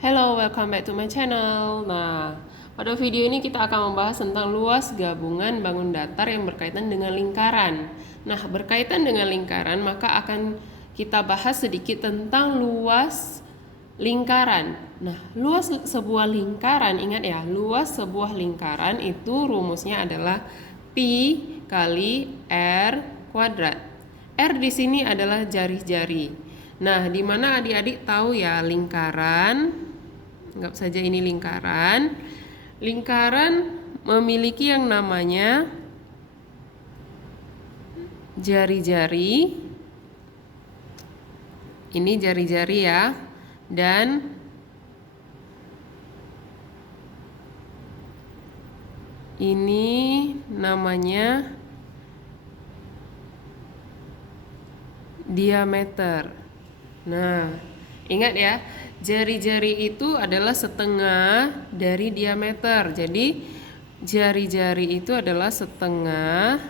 Hello, welcome back to my channel. Nah, pada video ini kita akan membahas tentang luas gabungan bangun datar yang berkaitan dengan lingkaran. Nah, berkaitan dengan lingkaran, maka akan kita bahas sedikit tentang luas lingkaran. Nah, luas sebuah lingkaran, ingat ya, luas sebuah lingkaran itu rumusnya adalah pi kali r kuadrat. R di sini adalah jari-jari. Nah, di mana adik-adik tahu ya lingkaran? Anggap saja ini lingkaran. Lingkaran memiliki yang namanya jari-jari. Ini jari-jari ya. Dan ini namanya diameter. Nah, ingat ya, jari-jari itu adalah setengah dari diameter. Jadi, jari-jari itu adalah setengah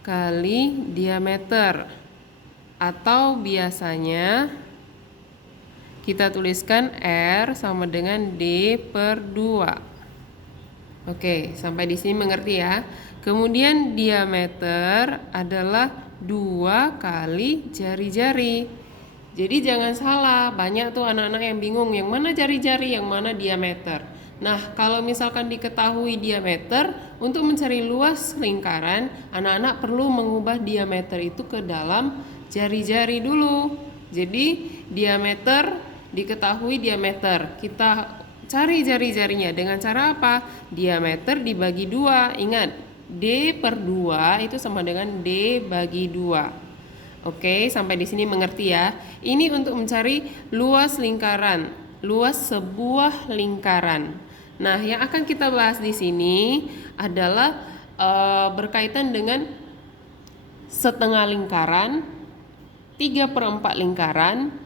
kali diameter. Atau biasanya kita tuliskan R sama dengan D per 2. Oke, sampai di sini mengerti ya. Kemudian diameter adalah 2 kali jari-jari. Jadi jangan salah, banyak tuh anak-anak yang bingung yang mana jari-jari, yang mana diameter. Nah, kalau misalkan diketahui diameter, untuk mencari luas lingkaran, anak-anak perlu mengubah diameter itu ke dalam jari-jari dulu. Jadi diameter, diketahui diameter, kita cari jari-jarinya dengan cara apa? Diameter dibagi 2. Ingat, D per 2 itu sama dengan D bagi 2. Oke, sampai di sini mengerti ya. Ini untuk mencari luas lingkaran, luas sebuah lingkaran. Nah, yang akan kita bahas di sini adalah berkaitan dengan setengah lingkaran, 3/4 lingkaran,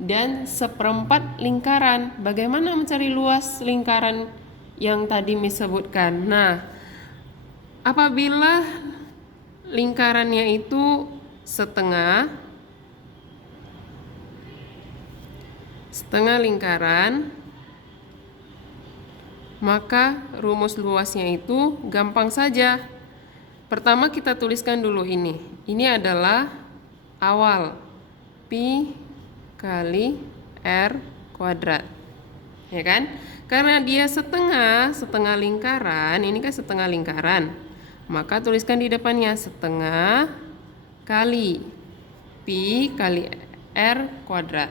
dan 1/4 lingkaran. Bagaimana mencari luas lingkaran yang tadi Miss sebutkan? Nah, apabila lingkarannya itu setengah lingkaran, maka rumus luasnya itu gampang saja. Pertama kita tuliskan dulu ini. Ini adalah awal pi kali r kuadrat. Ya kan? Karena dia setengah lingkaran, ini kan setengah lingkaran. Maka tuliskan di depannya setengah kali pi kali r kuadrat.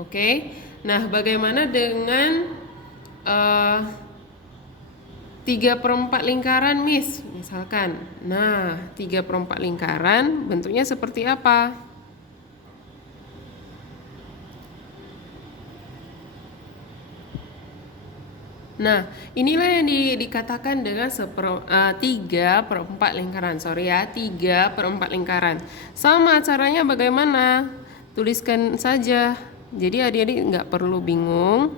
Oke. Nah, bagaimana dengan 3/4 lingkaran, Miss? Misalkan. Nah, 3/4 lingkaran bentuknya seperti apa? Nah, inilah yang dikatakan dengan 3/4 lingkaran. Sorry ya, 3/4 lingkaran. Sama caranya bagaimana? Tuliskan saja. Jadi adik-adik nggak perlu bingung.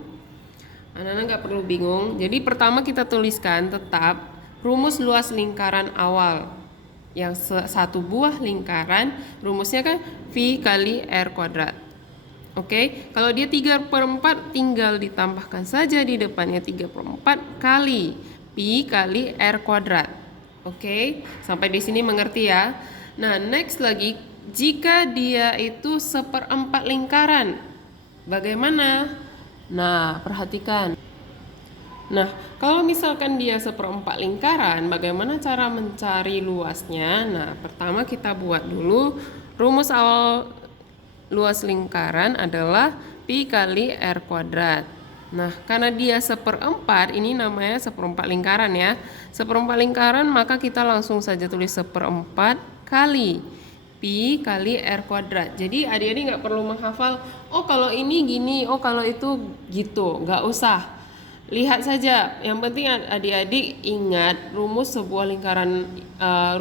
Anak-anak nggak perlu bingung. Jadi pertama kita tuliskan tetap rumus luas lingkaran awal. Yang satu buah lingkaran, rumusnya kan V kali R kuadrat. Oke, kalau dia 3/4 tinggal ditambahkan saja di depannya 3/4 kali pi kali r kuadrat. Oke, sampai di sini mengerti ya. Nah, next lagi, jika dia itu 1/4 lingkaran, bagaimana? Nah, perhatikan. Nah, kalau misalkan dia 1/4 lingkaran, bagaimana cara mencari luasnya? Nah, pertama kita buat dulu rumus awal luas lingkaran adalah pi kali r kuadrat. Nah, karena dia 1/4, ini namanya 1/4 lingkaran ya. 1/4 lingkaran, maka kita langsung saja tulis 1/4 kali pi kali r kuadrat. Jadi adik-adik nggak perlu menghafal, oh kalau ini gini, oh kalau itu gitu, nggak usah. Lihat saja, yang penting adik-adik ingat rumus sebuah lingkaran,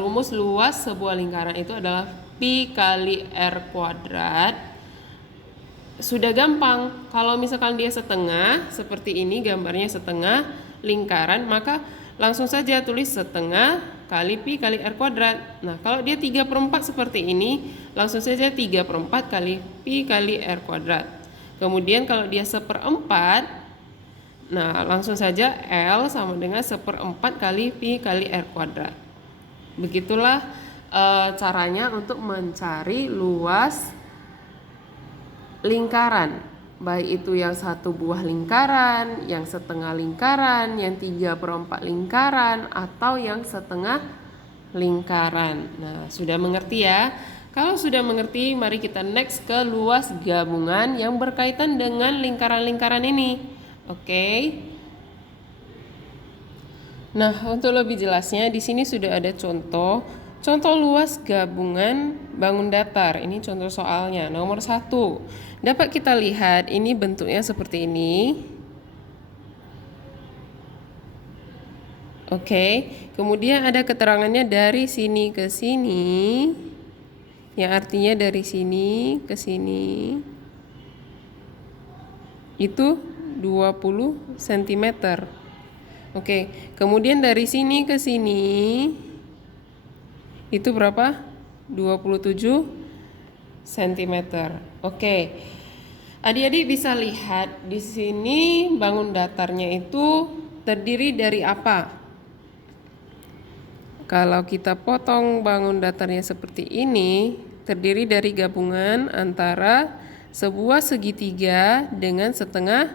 rumus luas sebuah lingkaran itu adalah pi kali r kuadrat. Sudah gampang. Kalau misalkan dia setengah, seperti ini gambarnya setengah lingkaran, maka langsung saja tulis setengah kali pi kali r kuadrat. Nah, kalau dia 3/4 seperti ini, langsung saja 3/4 kali pi kali r kuadrat. Kemudian kalau dia 1/4, Nah, langsung saja L sama dengan 1/4 kali Pi kali R kuadrat. Begitulah caranya untuk mencari luas lingkaran. Baik itu yang 1 buah lingkaran, yang setengah lingkaran, yang 3/4 lingkaran, atau yang setengah lingkaran. Nah, sudah mengerti ya? Kalau sudah mengerti, mari kita next ke luas gabungan yang berkaitan dengan lingkaran-lingkaran ini. Oke. Nah, untuk lebih jelasnya di sini sudah ada contoh luas gabungan bangun datar. Ini contoh soalnya. Nomor 1. Dapat kita lihat ini bentuknya seperti ini. Oke. Kemudian ada keterangannya dari sini ke sini. Yang artinya dari sini ke sini itu 20 cm. Oke, kemudian dari sini ke sini itu berapa? 27 cm. Oke. Adik-adik bisa lihat di sini bangun datarnya itu terdiri dari apa? Kalau kita potong bangun datarnya seperti ini, terdiri dari gabungan antara sebuah segitiga dengan setengah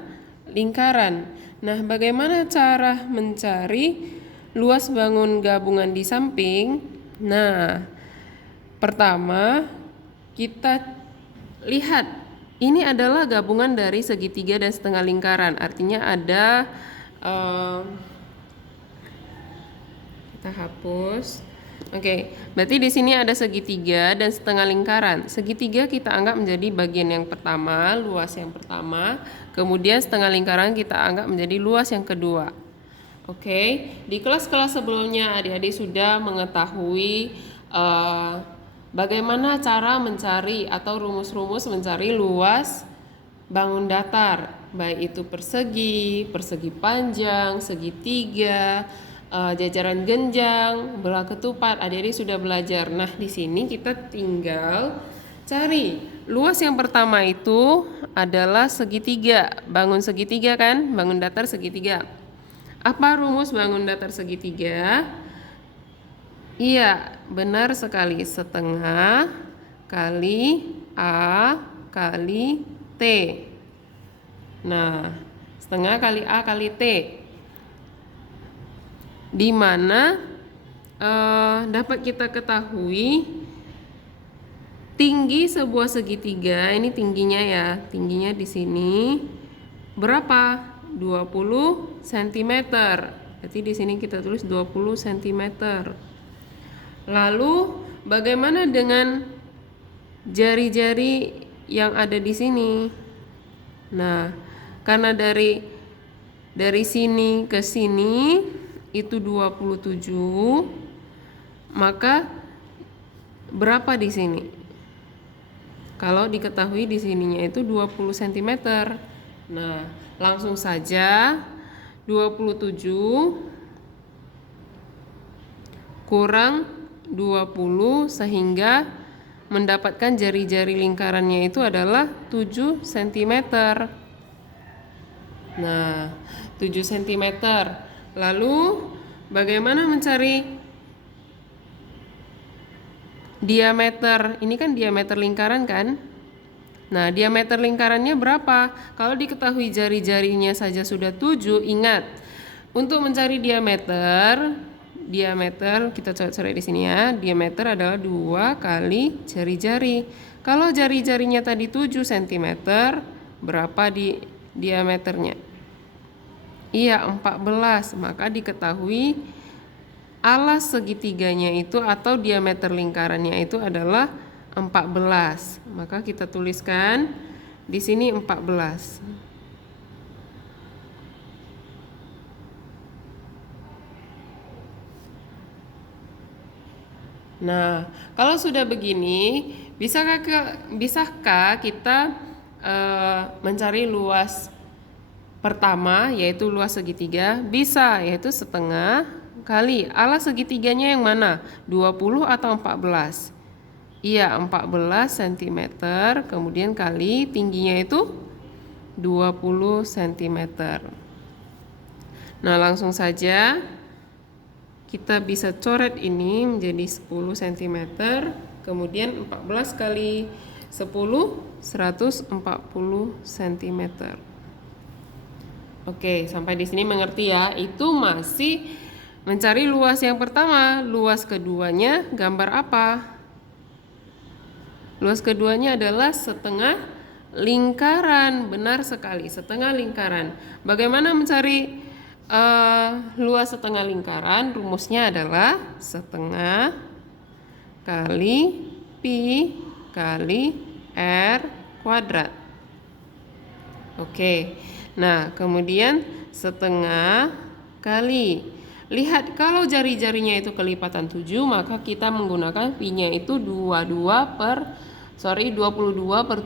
lingkaran. Nah, bagaimana cara mencari luas bangun gabungan di samping? Nah, pertama kita lihat ini adalah gabungan dari segitiga dan setengah lingkaran. Artinya ada kita hapus. Oke, berarti di sini ada segitiga dan setengah lingkaran. Segitiga kita anggap menjadi bagian yang pertama, luas yang pertama. Kemudian setengah lingkaran kita anggap menjadi luas yang kedua. Oke, di kelas-kelas sebelumnya adik-adik sudah mengetahui bagaimana cara mencari atau rumus-rumus mencari luas bangun datar, baik itu persegi, persegi panjang, segitiga, jajaran genjang, belah ketupat. Adik-adik sudah belajar. Nah, di sini kita tinggal cari luas yang pertama itu adalah segitiga. Bangun segitiga kan? Bangun datar segitiga. Apa rumus bangun datar segitiga? Iya, benar sekali. Setengah kali A kali T. Nah, setengah kali A kali T. Di mana dapat kita ketahui tinggi sebuah segitiga, ini tingginya ya, tingginya di sini berapa? 20 cm. Berarti di sini kita tulis 20 cm. Lalu bagaimana dengan jari-jari yang ada di sini? Nah, karena dari sini ke sini itu 27, maka berapa di sini? Kalau diketahui di sininya itu 20 cm. Nah, langsung saja 27 kurang 20 sehingga mendapatkan jari-jari lingkarannya itu adalah 7 cm. Nah, 7 cm. Lalu bagaimana mencari diameter? Ini kan diameter lingkaran kan? Nah, diameter lingkarannya berapa? Kalau diketahui jari-jarinya saja sudah 7, ingat untuk mencari diameter kita coret di sini ya. Diameter adalah 2 kali jari-jari. Kalau jari-jarinya tadi 7 cm, berapa di diameternya? Iya, 14. Maka diketahui alas segitiganya itu atau diameter lingkarannya itu adalah 14. Maka kita tuliskan di sini 14. Nah, kalau sudah begini, bisakah kita mencari luas pertama, yaitu luas segitiga? Bisa, yaitu setengah kali alas segitiganya yang mana? 20 atau 14? Iya, 14 cm, kemudian kali tingginya itu 20 cm. Nah, langsung saja kita bisa coret ini menjadi 10 cm, kemudian 14 kali 10, 140 cm. Oke, sampai di sini mengerti ya. Itu masih mencari luas yang pertama. Luas keduanya gambar apa? Luas keduanya adalah setengah lingkaran. Benar sekali, setengah lingkaran. Bagaimana mencari luas setengah lingkaran? Rumusnya adalah setengah kali pi kali r kuadrat. Oke, nah kemudian setengah kali, lihat kalau jari-jarinya itu kelipatan 7, maka kita menggunakan pi-nya itu 22 per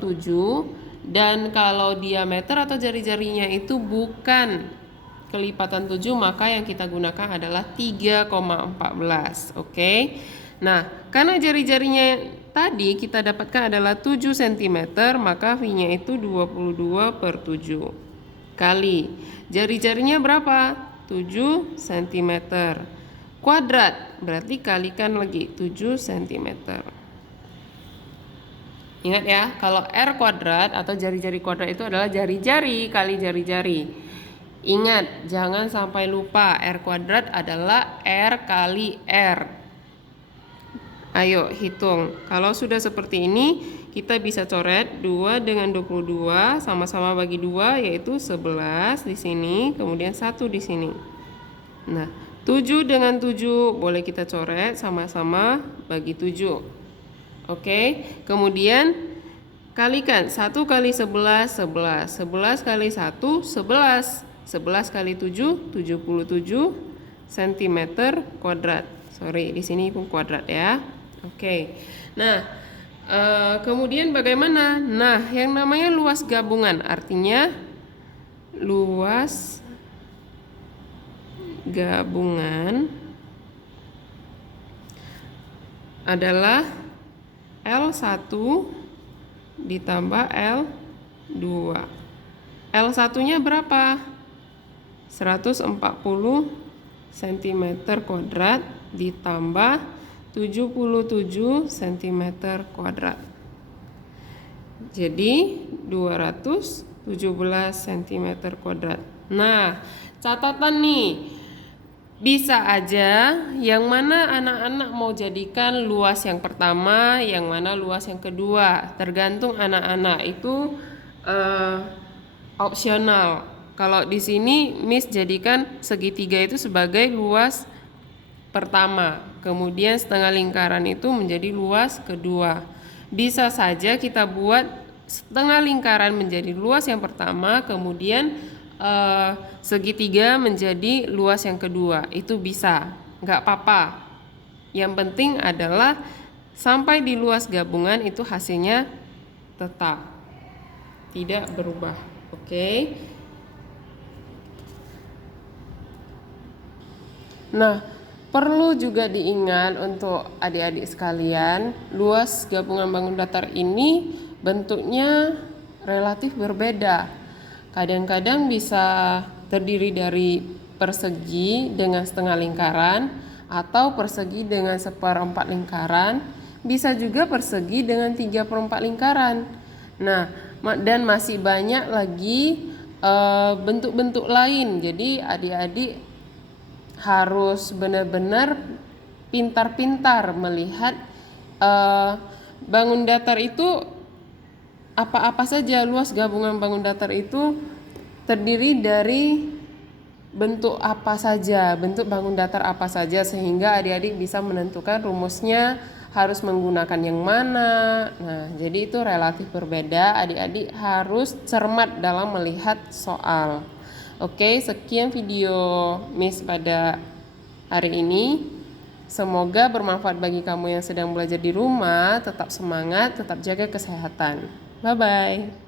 7. Dan kalau diameter atau jari-jarinya itu bukan kelipatan 7, maka yang kita gunakan adalah 3,14. Oke. Nah, karena jari-jarinya tadi kita dapatkan adalah 7 cm, maka V-nya itu 22 per 7 kali jari-jarinya berapa? 7 cm kuadrat, berarti kalikan lagi 7 cm. Ingat ya, kalau R kuadrat atau jari-jari kuadrat itu adalah jari-jari kali jari-jari. Ingat, jangan sampai lupa, R kuadrat adalah R kali R. Ayo hitung. Kalau sudah seperti ini, kita bisa coret 2 dengan 22 sama-sama bagi 2, yaitu 11 di sini, kemudian 1 di sini. Nah, 7 dengan 7 boleh kita coret sama-sama bagi 7. Oke, kemudian kalikan 1 kali 11, 11. 11 kali 1, 11. 11 kali 7, 77 cm kuadrat. Sorry, di sini pun kuadrat ya. Oke. Nah, kemudian bagaimana? Nah, yang namanya luas gabungan artinya luas gabungan adalah L1 ditambah L2. L1-nya berapa? 140 cm kuadrat ditambah 77 cm kuadrat. Jadi 217 cm kuadrat. Nah, catatan nih. Bisa aja yang mana anak-anak mau jadikan luas yang pertama, yang mana luas yang kedua. Tergantung anak-anak, itu opsional. Kalau di sini Miss jadikan segitiga itu sebagai luas pertama, kemudian setengah lingkaran itu menjadi luas kedua. Bisa saja kita buat setengah lingkaran menjadi luas yang pertama, kemudian segitiga menjadi luas yang kedua. Itu bisa, nggak apa-apa. Yang penting adalah sampai di luas gabungan itu hasilnya tetap, tidak berubah. Oke. Nah, perlu juga diingat untuk adik-adik sekalian, luas gabungan bangun datar ini bentuknya relatif berbeda. Kadang-kadang bisa terdiri dari persegi dengan setengah lingkaran, atau persegi dengan 1/4 lingkaran, bisa juga persegi dengan 3/4 lingkaran. Nah, dan masih banyak lagi bentuk-bentuk lain. Jadi adik-adik harus benar-benar pintar-pintar melihat bangun datar itu apa-apa saja. Luas gabungan bangun datar itu terdiri dari bentuk apa saja, bentuk bangun datar apa saja, sehingga adik-adik bisa menentukan rumusnya harus menggunakan yang mana. Nah, jadi itu relatif berbeda. Adik-adik harus cermat dalam melihat soal. Oke, sekian video Miss pada hari ini. Semoga bermanfaat bagi kamu yang sedang belajar di rumah. Tetap semangat, tetap jaga kesehatan. Bye-bye.